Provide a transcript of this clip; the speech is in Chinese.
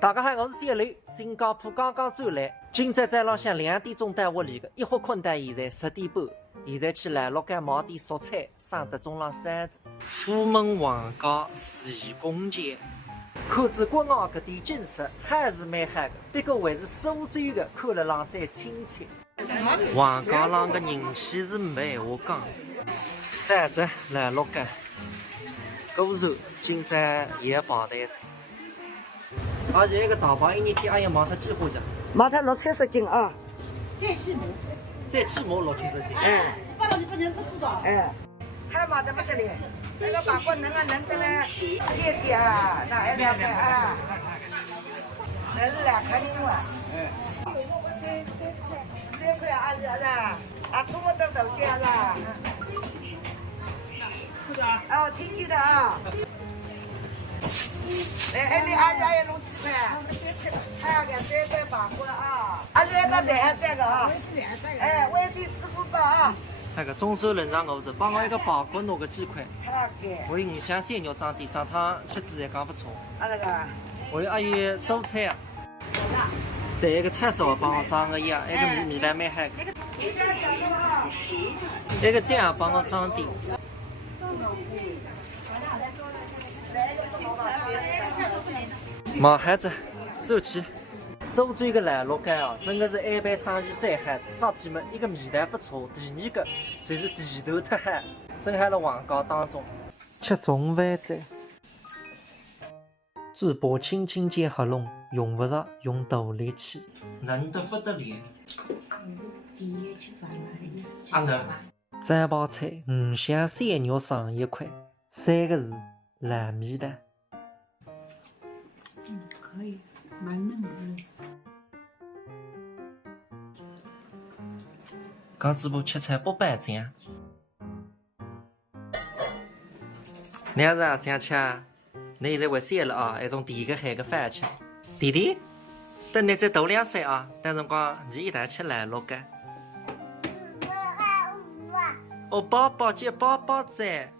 大家好，我是小刘。新加坡刚刚转来，今朝早浪向2点钟带屋里的，一会困到现在10点半。现在去来鹿间毛店蔬菜，省得中浪3折。虎门皇家4公间，看着国外搿点景色还是蛮嗨的，不过还是苏州的看了浪再亲切。皇家浪的人气是没闲话讲。反正来鹿间，果然今朝也跑单子。而且一个大包一年天，哎呀，毛它几花钱？毛它630斤啊！再起码，再起码670斤。八了你不能不知道。还毛得不得了，那个把锅能的呢，切点啊，那还2块啊，那是2块零啊。3块2两啦，啊，差不多多些啦。哦，听见的啊。来，你2两也弄7块，还要给3块8块啊。2个3个啊。微信、支付宝啊。那个中山人上我这帮我一个排骨拿个几块。好的。我有5箱鲜肉装点，上趟吃子也讲不错。那个。我还有蔬菜啊。对，一个叉烧帮我装个一个米蛋蛮嗨。一个酱帮我装点。毛孩子，走起！苏州的来鹿间啊，真的是安排生意最嗨的。上天门一个米蛋不错，第二个就是地头特嗨，正嗨了皇家当中。吃中饭再。嘴巴轻轻间合拢，用不着用大力气，嫩得不得了。啊嫩！这包菜5箱鲜肉上1块，3个字烂米蛋。可以，蛮嫩的。刚嘴巴吃菜不拌酱。你还是啊想吃啊？你现在会散了啊？一种第一个喊个饭吃。弟弟，等你再大2岁啊，等辰光你一道去来鹿间。哦，宝宝接宝宝在。